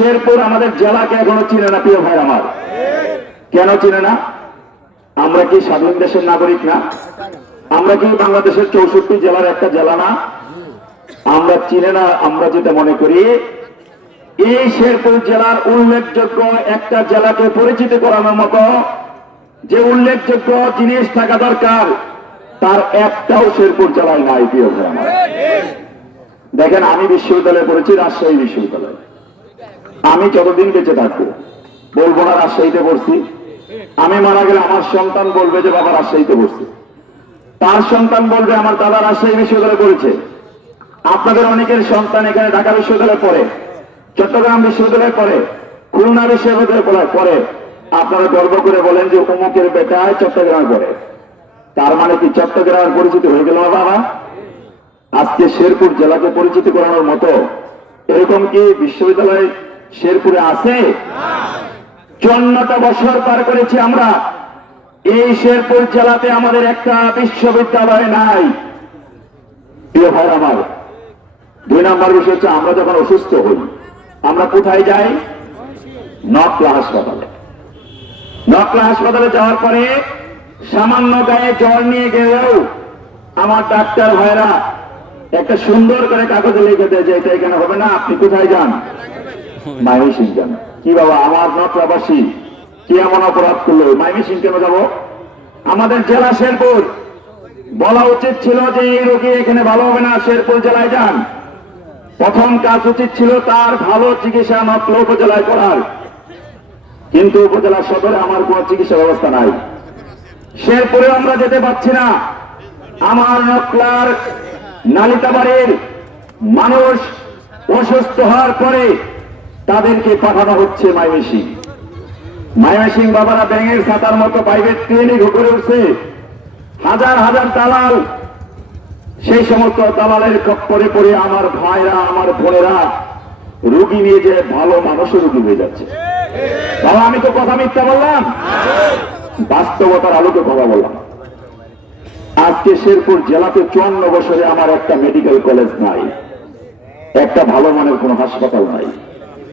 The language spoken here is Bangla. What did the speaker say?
শেরপুর আমাদের জেলাকে এখনো চিনে না প্রিয় ভাই আমার। কেন চিনে না? আমরা কি স্বাধীন দেশের নাগরিক না? আমরা কি বাংলাদেশের 64 জেলার একটা জেলা না? আমরা চিনে না। আমরা যেটা মনে করি, এই শেরপুর জেলার উল্লেখযোগ্য একটা জেলাকে পরিচিত করানোর মতো যে উল্লেখযোগ্য জিনিস থাকা দরকার, তার একটাও শেরপুর জেলায় নাই প্রিয় ভাই আমার। দেখেন, আমি বিশ্ববিদ্যালয়ে পড়েছি, রাজশাহী বিশ্ববিদ্যালয়। আমি যতদিন বেঁচে থাকবো বলবো না রাজশাহীতে পড়ছি। আমি মারা গেলে আমার সন্তান বলবে যে বাবা রাজশাহীতে পড়ছি, তার সন্তান বলবে আমার দাদা রাজশাহী বিশ্ববিদ্যালয়ে পড়েছে। আপনাদের অনেকের সন্তান এখানে ঢাকা বিশ্ববিদ্যালয়ে পড়ে, চট্টগ্রাম বিশ্ববিদ্যালয়ে পড়ে, খুলনা বিশ্ববিদ্যালয়ে পড়ে। আপনারা গর্ব করে বলেন যে অমুকের বেটায় চট্টগ্রামে পড়ে। তার মানে কি চট্টগ্রামের পরিচিতি হয়ে গেল না বাবা? আজকে শেরপুর জেলাকে পরিচিত করানোর মতো এরকম কি বিশ্ববিদ্যালয় শেরপুরে আছে? 54টা বছর পার করেছি আমরা। এই শেরপুর জেলাতে আমাদের একটা বিশ্ববিদ্যালয় নাই প্রিয় ভাই আমার। 2 নম্বর বিষয় হচ্ছে, আমরা যখন অসুস্থ হই আমরা কোথায় যাই? নকলা হাসপাতালে। নকলা হাসপাতালে যাওয়ার পরে সামান্য গায়ে জ্বর নিয়ে গেলেও আমার ডাক্তার ভাইরা একটা সুন্দর করে কাগজে লিখে দেয় যে এটা এখানে হবে না, আপনি কোথায় যান? ময়মনসিং যান। কি বাবা, আমার নকলাবাসী কি এমন অপরাধ করলো ময়মনসিং কেন যাব? আমাদের জেলা শেরপুর, বলা উচিত ছিল যে এই রোগী এখানে ভালো হবে না, শেরপুর জেলায় যান। প্রথম কাজ উচিত ছিল তার ভালো চিকিৎসা নকলা উপজেলায় করার, কিন্তু উপজেলা সদরে আমার কোন চিকিৎসা ব্যবস্থা নাই। শেরপুরে আমরা যেতে পারছি না। আমার নকলার নালিতাবাড়ির মানুষ অসুস্থ হওয়ার পরে তাদেরকে পাঠানো হচ্ছে ময়মনসিং। ময়মনসিং বাবারা ব্যাঙের ছাতার মতো প্রাইভেট ক্লিনিক করে উঠছে। হাজার হাজার দালাল, সেই সমস্ত দালালের খপ্পরে পড়ে আমার ভাইরা, আমার বোনেরা রোগী নিয়ে যে ভালো মানুষের রোগী হয়ে যাচ্ছে। বাবা, আমি তো কথা মিথ্যা বললাম? বাস্তবতার আলোকে কথা বললাম। আজকে শেরপুর জেলাতে 54 বছরে আমার একটা মেডিকেল কলেজ নাই, একটা ভালো মানের কোন হাসপাতাল নাই।